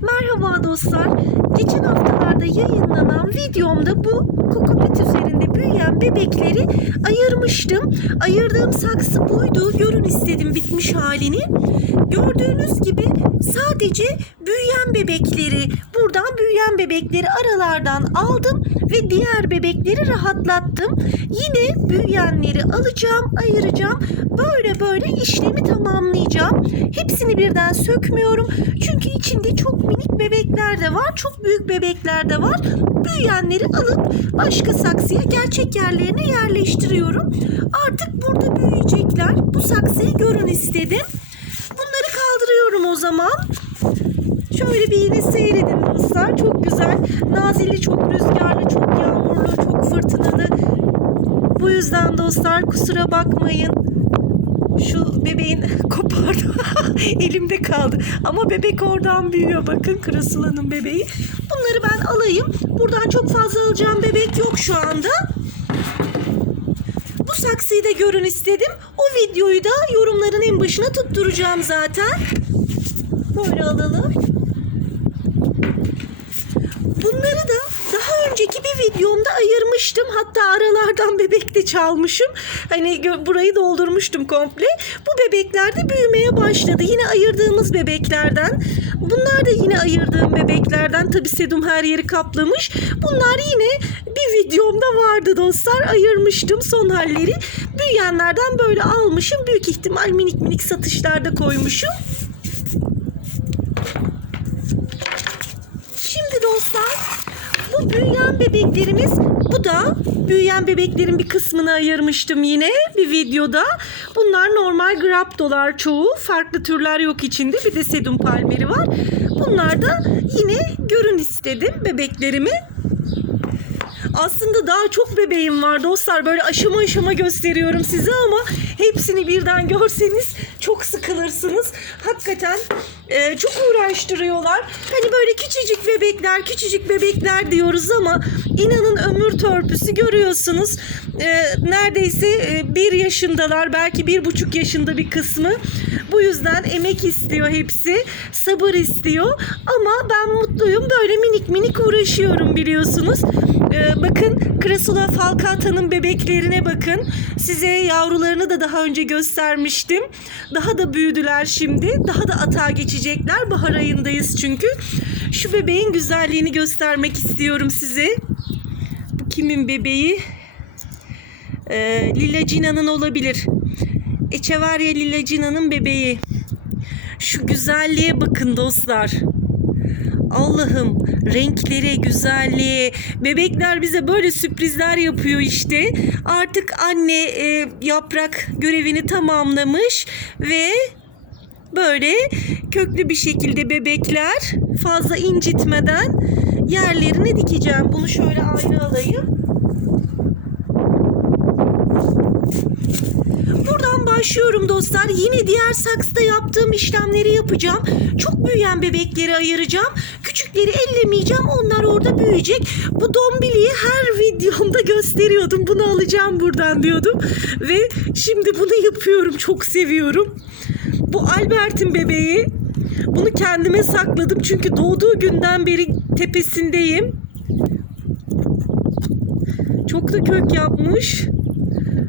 Merhaba dostlar. Geçen haftalarda yayınlanan videomda bu kokopet üzerinde büyüyen bebekleri ayırmıştım. Ayırdığım saksı buydu. Görün istedim bitmiş halini. Gördüğünüz gibi sadece büyüyen bebekleri, buradan büyüyen bebekleri aralardan aldım ve diğer bebekleri rahatlattım. Yine büyüyenleri alacağım, ayıracağım. Böyle böyle işlemi tamamlayacağım. Hepsini birden sökmüyorum. Çünkü içinde çok minik bebekler de var, çok büyük bebekler de var. Büyüyenleri alıp başka saksıya gerçek yerlerine yerleştiriyorum. Artık burada büyüyecekler. Bu saksıyı görün istedim. Bunları kaldırıyorum o zaman. Şöyle bir yine seyredin dostlar. Çok güzel. Nazilli, çok rüzgarlı, çok yağmurlu, çok fırtınalı. Bu yüzden dostlar kusura bakmayın. Bebeğin kopardı. Elimde kaldı. Ama bebek oradan büyüyor. Bakın Kırasıla'nın bebeği. Bunları ben alayım. Buradan çok fazla alacağım bebek yok şu anda. Bu saksıyı da görün istedim. O videoyu da yorumların en başına tutturacağım zaten. Böyle alalım. Bunları da daha önceki bir videomda ayırmıştım. Hatta aralardan bebek de çalmışım. Hani burayı doldurmuştum komple. Bu bebekler de büyümeye başladı. Yine ayırdığımız bebeklerden. Bunlar da yine ayırdığım bebeklerden. Tabi sedum her yeri kaplamış. Bunlar yine bir videomda vardı dostlar. Ayırmıştım son halleri. Büyüyenlerden böyle almışım. Büyük ihtimal minik minik satışlarda koymuşum. Şimdi dostlar büyüyen bebeklerimiz bu da büyüyen bebeklerin bir kısmını ayırmıştım yine bir videoda. Bunlar normal graptolar çoğu. Farklı türler yok içinde. Bir de sedum palmeri var. Bunlar da yine görün istedim bebeklerimi. Aslında daha çok bebeğim var dostlar. Böyle aşama aşama gösteriyorum size ama hepsini birden görseniz çok sıkılırsınız. Hakikaten e, çok uğraştırıyorlar. Hani böyle küçücük bebekler, küçücük bebekler diyoruz ama inanın ömür törpüsü görüyorsunuz. E, neredeyse e, bir yaşındalar, belki bir buçuk yaşında bir kısmı. Bu yüzden emek istiyor hepsi, sabır istiyor. Ama ben mutluyum. Böyle minik minik uğraşıyorum biliyorsunuz. Ee, bakın Krasula falcata'nın bebeklerine bakın. Size yavrularını da daha önce göstermiştim. Daha da büyüdüler şimdi. Daha da atağa geçecekler. Bahar ayındayız çünkü. Şu bebeğin güzelliğini göstermek istiyorum size. Bu kimin bebeği? Ee, Lila Cina'nın olabilir. Echevarria Lila Cina'nın bebeği. Şu güzelliğe bakın dostlar. Allah'ım renklere, güzelliğe. Bebekler bize böyle sürprizler yapıyor işte. Artık anne e, yaprak görevini tamamlamış ve böyle köklü bir şekilde bebekler fazla incitmeden yerlerine dikeceğim. Bunu şöyle ayrı alayım. Buradan başlıyorum dostlar. Yine diğer saksıda yaptığım işlemleri yapacağım. Çok büyüyen bebekleri ayıracağım. Küçükleri ellemeyeceğim. Onlar orada büyüyecek. Bu dombiliyi her videomda gösteriyordum. Bunu alacağım buradan diyordum. Ve şimdi bunu yapıyorum. Çok seviyorum. Bu Albert'in bebeği. Bunu kendime sakladım. Çünkü doğduğu günden beri tepesindeyim. Çok da kök yapmış.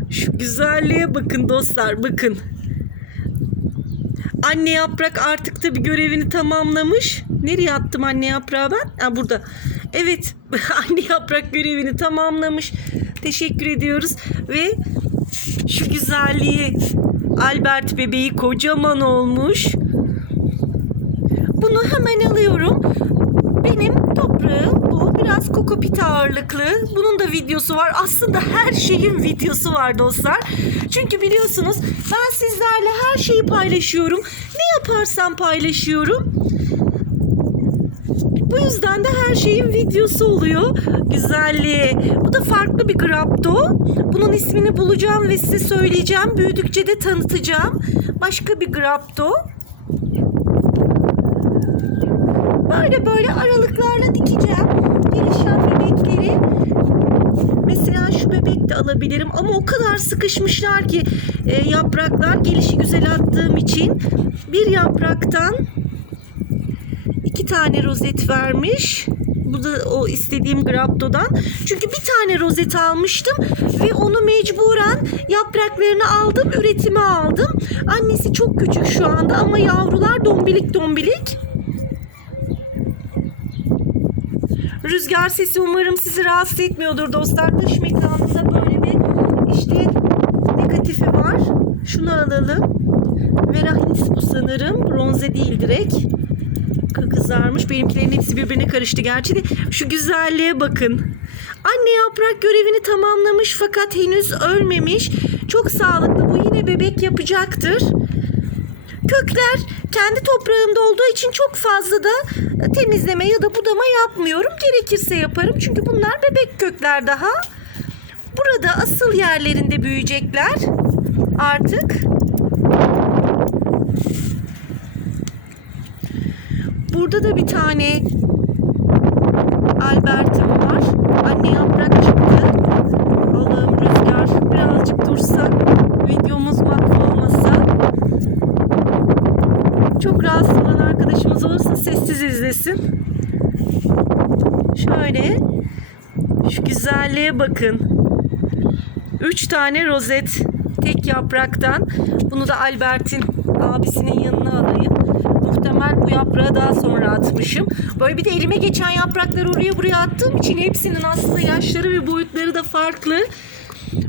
Şu güzelliğe bakın dostlar bakın. Anne yaprak artık tabi görevini tamamlamış. Nereye attım anne yaprağı ben? Ha burada. Evet anne yaprak görevini tamamlamış. Teşekkür ediyoruz. Ve şu güzelliği Albert bebeği kocaman olmuş. Bunu hemen alıyorum. Benim toprağım bu. Biraz kokopit ağırlıklı. Bunun da videosu var. Aslında her şeyin videosu var dostlar. Çünkü biliyorsunuz ben sizlerle her şeyi paylaşıyorum. Ne yaparsam paylaşıyorum. Bu yüzden de her şeyin videosu oluyor. Güzelliği. Bu da farklı bir grapto. Bunun ismini bulacağım ve size söyleyeceğim. Büyüdükçe de tanıtacağım. Başka bir grapto. Böyle böyle aralıklarla dikeceğim. Gelişen bebekleri. Mesela şu bebek de alabilirim ama o kadar sıkışmışlar ki e, yapraklar gelişi güzel attığım için bir yapraktan iki tane rozet vermiş. Bu da o istediğim Grapto'dan. Çünkü bir tane rozet almıştım ve onu mecburen yapraklarını aldım, üretime aldım. Annesi çok küçük şu anda ama yavrular dombilik dombilik. Rüzgar sesi umarım sizi rahatsız etmiyordur dostlar. Dış mekanında böyle bir işte negatifi var. Şunu alalım. Verahins bu sanırım. Bronze değil direkt. Kı- Kızarmış. Benimkilerin hepsi birbirine karıştı gerçi de. Şu güzelliğe bakın. Anne yaprak görevini tamamlamış fakat henüz ölmemiş. Çok sağlıklı. Bu yine bebek yapacaktır. Kökler kendi toprağımda olduğu için çok fazla da temizleme ya da budama yapmıyorum. Gerekirse yaparım çünkü bunlar bebek kökler daha. Burada asıl yerlerinde büyüyecekler artık. Burada da bir tane Albert'im var. Anne yaprak çıktı. Allah'ım rüzgar birazcık dursa videomuz mahvolmasa. Çok rahatsız olan arkadaşımız olursa sessiz izlesin. Şöyle şu güzelliğe bakın. Üç tane rozet tek yapraktan. Bunu da Albert'in abisinin. Muhtemel bu yaprağı daha sonra atmışım. Böyle bir de elime geçen yaprakları oraya buraya attığım için hepsinin aslında yaşları ve boyutları da farklı.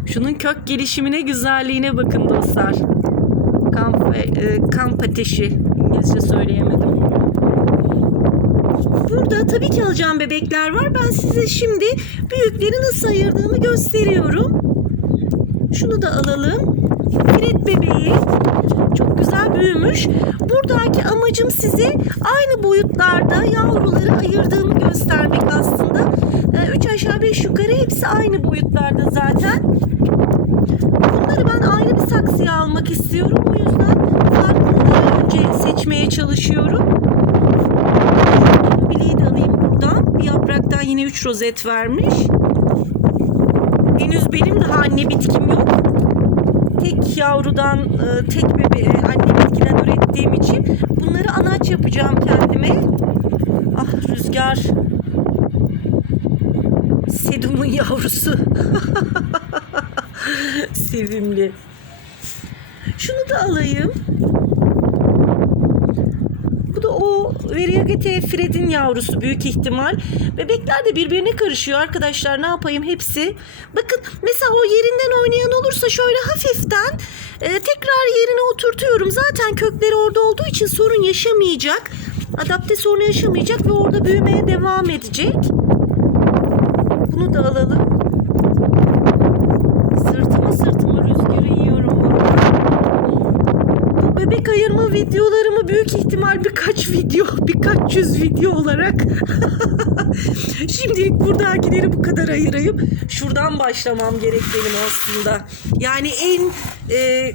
Şunun kök gelişimine, güzelliğine bakın dostlar. Kamp, e, kamp ateşi. İngilizce söyleyemedim. Burada tabii ki alacağım bebekler var. Ben size şimdi büyükleri nasıl ayırdığımı gösteriyorum. Şunu da alalım. Fred bebeği. Güzel büyümüş. Buradaki amacım size aynı boyutlarda yavruları ayırdığımı göstermek aslında. 3 aşağı 5 yukarı hepsi aynı boyutlarda zaten. Bunları ben ayrı bir saksıya almak istiyorum. O yüzden farklıları önce seçmeye çalışıyorum. Bileği de alayım buradan. Bir yapraktan yine 3 rozet vermiş. Henüz benim daha anne bitkim yok. Tek yavrudan, e, tek bebeğe anne bitkiden ürettiğim için bunları anaç yapacağım kendime. Ah rüzgar. Sedum'un yavrusu. Sevimli. Şunu da alayım. Bu da o Variegate Fred'in yavrusu büyük ihtimal. Bebekler de birbirine karışıyor arkadaşlar. Ne yapayım hepsi. Bakın mesela o yerinden oynayan olursa şöyle hafiften e, tekrar yerine oturtuyorum. Zaten kökleri orada olduğu için sorun yaşamayacak. Adapte sorunu yaşamayacak ve orada büyümeye devam edecek. Bunu da alalım. Videolarımı büyük ihtimal birkaç video, birkaç yüz video olarak şimdilik buradakileri bu kadar ayırayım. Şuradan başlamam gerek benim aslında. Yani en e,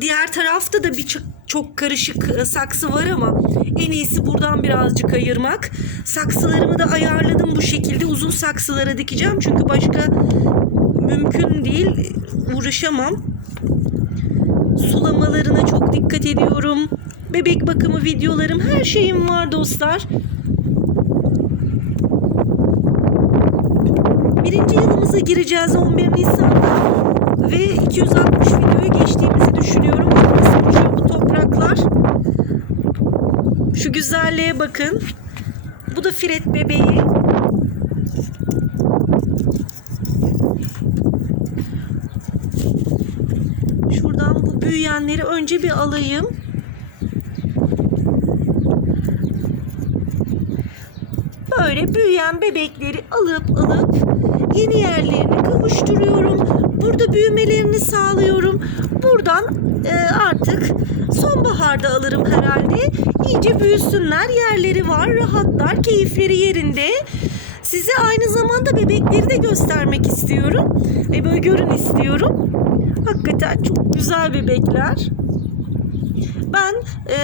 diğer tarafta da bir çok, çok karışık e, saksı var ama en iyisi buradan birazcık ayırmak. Saksılarımı da ayarladım bu şekilde. Uzun saksılara dikeceğim çünkü başka mümkün değil. Uğraşamam sulamalarına çok dikkat ediyorum. Bebek bakımı videolarım, her şeyim var dostlar. Birinci yılımıza gireceğiz 11 Nisan'da ve 260 videoyu geçtiğimizi düşünüyorum. Nasıl uçuyor bu topraklar? Şu güzelliğe bakın. Bu da Fred bebeği. Şuradan büyüyenleri önce bir alayım. Böyle büyüyen bebekleri alıp alıp yeni yerlerine kavuşturuyorum. Burada büyümelerini sağlıyorum. Buradan e, artık sonbaharda alırım herhalde. İyice büyüsünler. Yerleri var, rahatlar, keyifleri yerinde. Size aynı zamanda bebekleri de göstermek istiyorum. Ve böyle görün istiyorum. Hakikaten çok güzel bebekler. Ben e,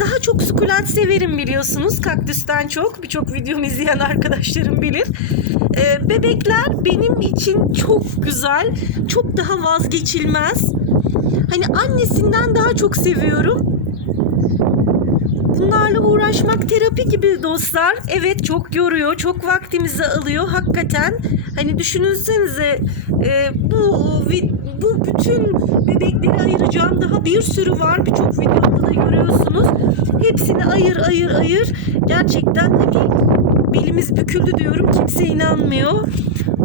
daha çok sukulent severim biliyorsunuz. Kaktüsten çok. Birçok videomu izleyen arkadaşlarım bilir. E, bebekler benim için çok güzel. Çok daha vazgeçilmez. Hani annesinden daha çok seviyorum. Bunlarla uğraşmak terapi gibi dostlar. Evet çok yoruyor, çok vaktimizi alıyor hakikaten. Hani düşünsenize e, bu bu bütün bebekleri ayıracağım daha bir sürü var. Birçok videomda da görüyorsunuz. Hepsini ayır ayır ayır. Gerçekten hani belimiz büküldü diyorum. Kimse inanmıyor.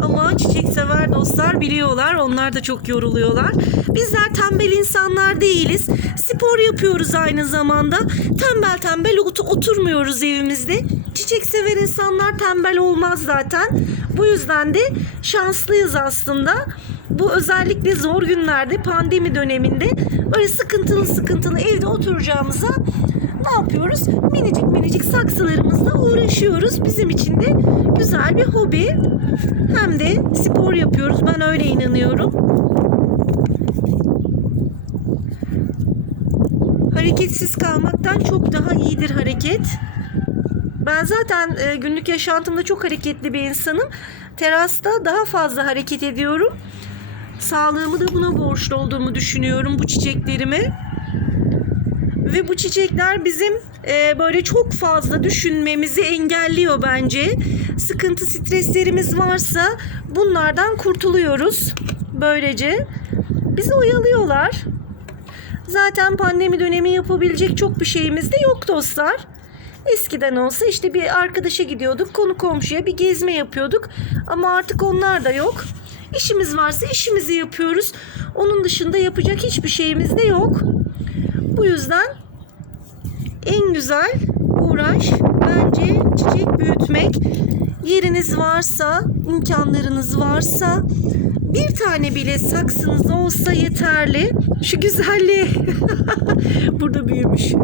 Ama çiçek sever dostlar biliyorlar. Onlar da çok yoruluyorlar. Bizler tembel insanlar değiliz. Spor yapıyoruz aynı zamanda. Tembel tembel ot- oturmuyoruz evimizde. Çiçek sever insanlar tembel olmaz zaten. Bu yüzden de şanslıyız aslında. Bu özellikle zor günlerde pandemi döneminde böyle sıkıntılı sıkıntılı evde oturacağımıza ne yapıyoruz? Minicik minicik saksılarımızla uğraşıyoruz. Bizim için de güzel bir hobi. Hem de spor yapıyoruz. Ben öyle inanıyorum. Hareketsiz kalmaktan çok daha iyidir hareket. Ben zaten e, günlük yaşantımda çok hareketli bir insanım. Terasta daha fazla hareket ediyorum. Sağlığımı da buna borçlu olduğumu düşünüyorum bu çiçeklerime. Ve bu çiçekler bizim e, böyle çok fazla düşünmemizi engelliyor bence. Sıkıntı, streslerimiz varsa bunlardan kurtuluyoruz. Böylece bizi oyalıyorlar. Zaten pandemi dönemi yapabilecek çok bir şeyimiz de yok dostlar. Eskiden olsa işte bir arkadaşa gidiyorduk, konu komşuya bir gezme yapıyorduk. Ama artık onlar da yok. İşimiz varsa işimizi yapıyoruz. Onun dışında yapacak hiçbir şeyimiz de yok. Bu yüzden en güzel uğraş bence çiçek büyütmek. Yeriniz varsa, imkanlarınız varsa bir tane bile saksınız olsa yeterli. Şu güzelliği burada büyümüş.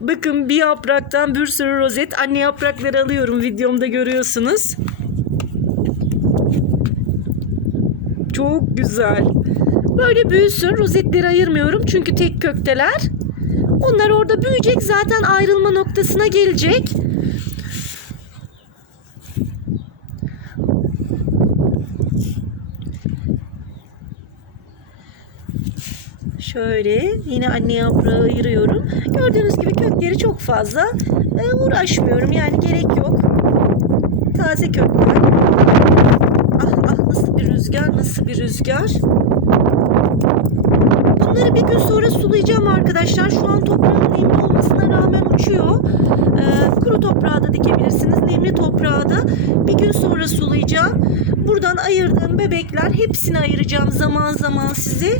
Bakın bir yapraktan bir sürü rozet anne yaprakları alıyorum videomda görüyorsunuz. Çok güzel. Böyle büyüsün. Rozetleri ayırmıyorum çünkü tek kökteler. Onlar orada büyüyecek zaten ayrılma noktasına gelecek. Şöyle yine anne yaprağı ayırıyorum. Gördüğünüz gibi kökleri çok fazla e, uğraşmıyorum. Yani gerek yok. Taze kökler. Ah ah nasıl bir rüzgar nasıl bir rüzgar. Bunları bir gün sonra sulayacağım arkadaşlar. Şu an toprağın nemli olmasına rağmen uçuyor. Ee, kuru toprağa da dikebilirsiniz. Nemli toprağa da bir gün sonra sulayacağım. Buradan ayırdığım bebekler hepsini ayıracağım zaman zaman size.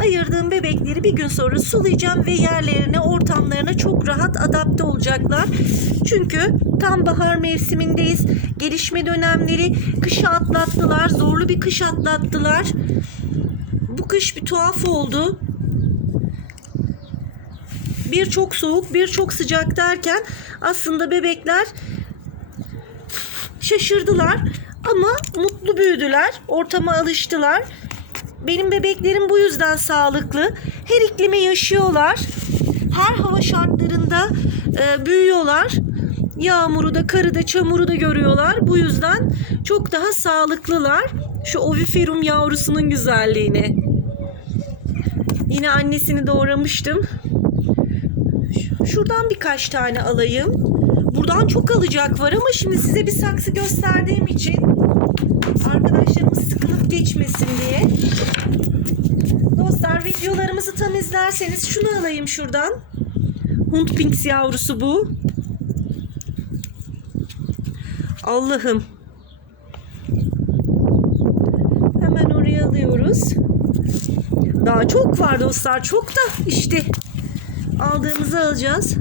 Ayırdığım bebekleri bir gün sonra sulayacağım ve yerlerine, ortamlarına çok rahat adapte olacaklar. Çünkü tam bahar mevsimindeyiz. Gelişme dönemleri kışı atlattılar. Zorlu bir kış atlattılar. Bu kış bir tuhaf oldu. Bir çok soğuk, bir çok sıcak derken aslında bebekler şaşırdılar ama mutlu büyüdüler. Ortama alıştılar. Benim bebeklerim bu yüzden sağlıklı. Her iklime yaşıyorlar. Her hava şartlarında e, büyüyorlar. Yağmuru da, karı da, çamuru da görüyorlar. Bu yüzden çok daha sağlıklılar. Şu oviferum yavrusunun güzelliğini. Yine annesini doğramıştım. Şuradan birkaç tane alayım. Buradan çok alacak var ama şimdi size bir saksı gösterdiğim için arkadaşlarımız sıkılıp geçmesin diye. Dostlar videolarımızı tam izlerseniz şunu alayım şuradan. Hunt Pinks yavrusu bu. Allah'ım. Hemen oraya alıyoruz. Daha çok var dostlar. Çok da işte aldığımızı alacağız.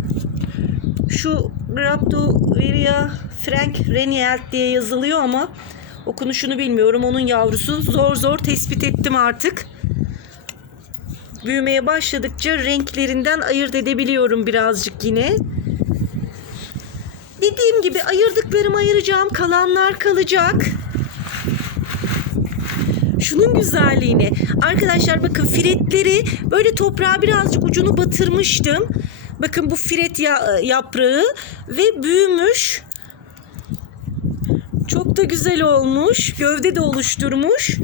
Şu Rhabdoveria Frank Renielt diye yazılıyor ama okunuşunu bilmiyorum. Onun yavrusu zor zor tespit ettim artık. Büyümeye başladıkça renklerinden ayırt edebiliyorum birazcık yine. Dediğim gibi ayırdıklarımı ayıracağım. Kalanlar kalacak. Şunun güzelliğini. Arkadaşlar bakın firetleri böyle toprağa birazcık ucunu batırmıştım. Bakın bu firet ya- yaprağı ve büyümüş. Çok da güzel olmuş. Gövde de oluşturmuş.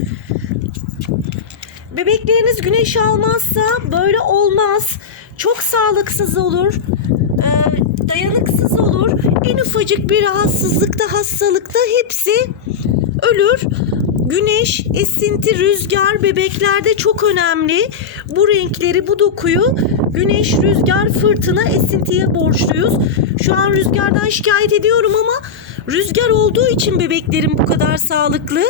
Bebekleriniz güneş almazsa böyle olmaz. çok sağlıksız olur. e, dayanıksız olur. En ufacık bir rahatsızlıkta, hastalıkta hepsi ölür. Güneş, esinti, rüzgar bebeklerde çok önemli. Bu renkleri, bu dokuyu güneş, rüzgar, fırtına, esintiye borçluyuz. Şu an rüzgardan şikayet ediyorum ama rüzgar olduğu için bebeklerim bu kadar sağlıklı.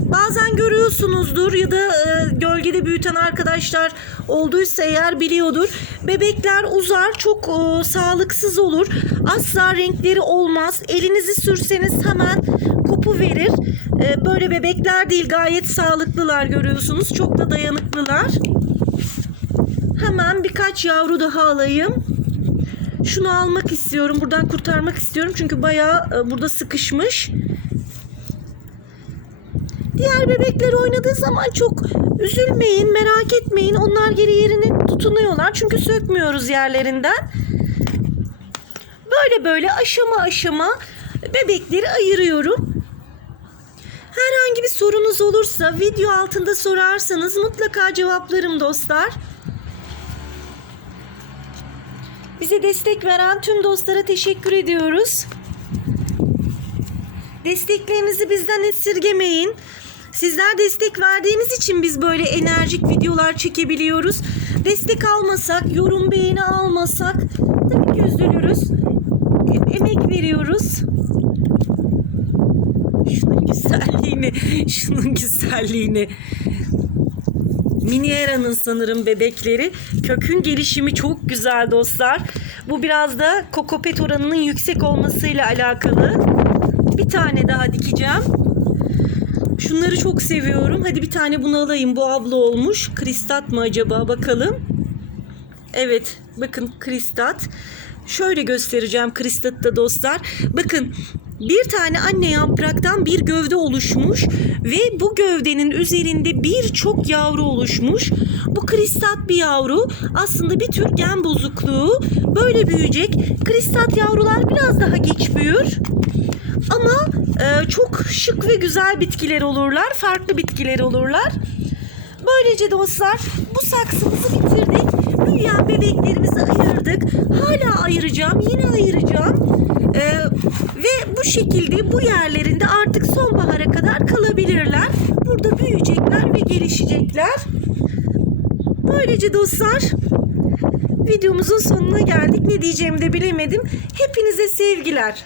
Bazen görüyorsunuzdur ya da e, gölgede büyüten arkadaşlar olduysa eğer biliyordur. Bebekler uzar çok e, sağlıksız olur. Asla renkleri olmaz. Elinizi sürseniz hemen. E, böyle bebekler değil gayet sağlıklılar görüyorsunuz. Çok da dayanıklılar. Hemen birkaç yavru daha alayım. Şunu almak istiyorum. Buradan kurtarmak istiyorum. Çünkü bayağı e, burada sıkışmış. Diğer bebekler oynadığı zaman çok üzülmeyin, merak etmeyin. Onlar geri yerine tutunuyorlar. Çünkü sökmüyoruz yerlerinden. Böyle böyle aşama aşama bebekleri ayırıyorum. Herhangi bir sorunuz olursa video altında sorarsanız mutlaka cevaplarım dostlar. Bize destek veren tüm dostlara teşekkür ediyoruz. Desteklerinizi bizden esirgemeyin. Sizler destek verdiğiniz için biz böyle enerjik videolar çekebiliyoruz. Destek almasak, yorum beğeni almasak tabii ki üzülürüz. Emek veriyoruz. Güzelliğini, şunun güzelliğini. Mini Era'nın sanırım bebekleri. Kökün gelişimi çok güzel dostlar. Bu biraz da kokopet oranının yüksek olmasıyla alakalı. Bir tane daha dikeceğim. Şunları çok seviyorum. Hadi bir tane bunu alayım. Bu abla olmuş. Kristat mı acaba? Bakalım. Evet. Bakın kristat. Şöyle göstereceğim kristatta dostlar. Bakın bir tane anne yapraktan bir gövde oluşmuş ve bu gövdenin üzerinde birçok yavru oluşmuş. Bu kristat bir yavru. Aslında bir tür gen bozukluğu. Böyle büyüyecek. Kristat yavrular biraz daha geç büyür. Ama e, çok şık ve güzel bitkiler olurlar. Farklı bitkiler olurlar. Böylece dostlar bu saksımızı bitirdik. Büyüyen bebeklerimizi ayırdık. Hala ayıracağım. Yine ayıracağım. E, ve bu şekilde bu yerlerinde artık sonbahara kadar kalabilirler. Burada büyüyecekler ve gelişecekler. Böylece dostlar videomuzun sonuna geldik. Ne diyeceğimi de bilemedim. Hepinize sevgiler.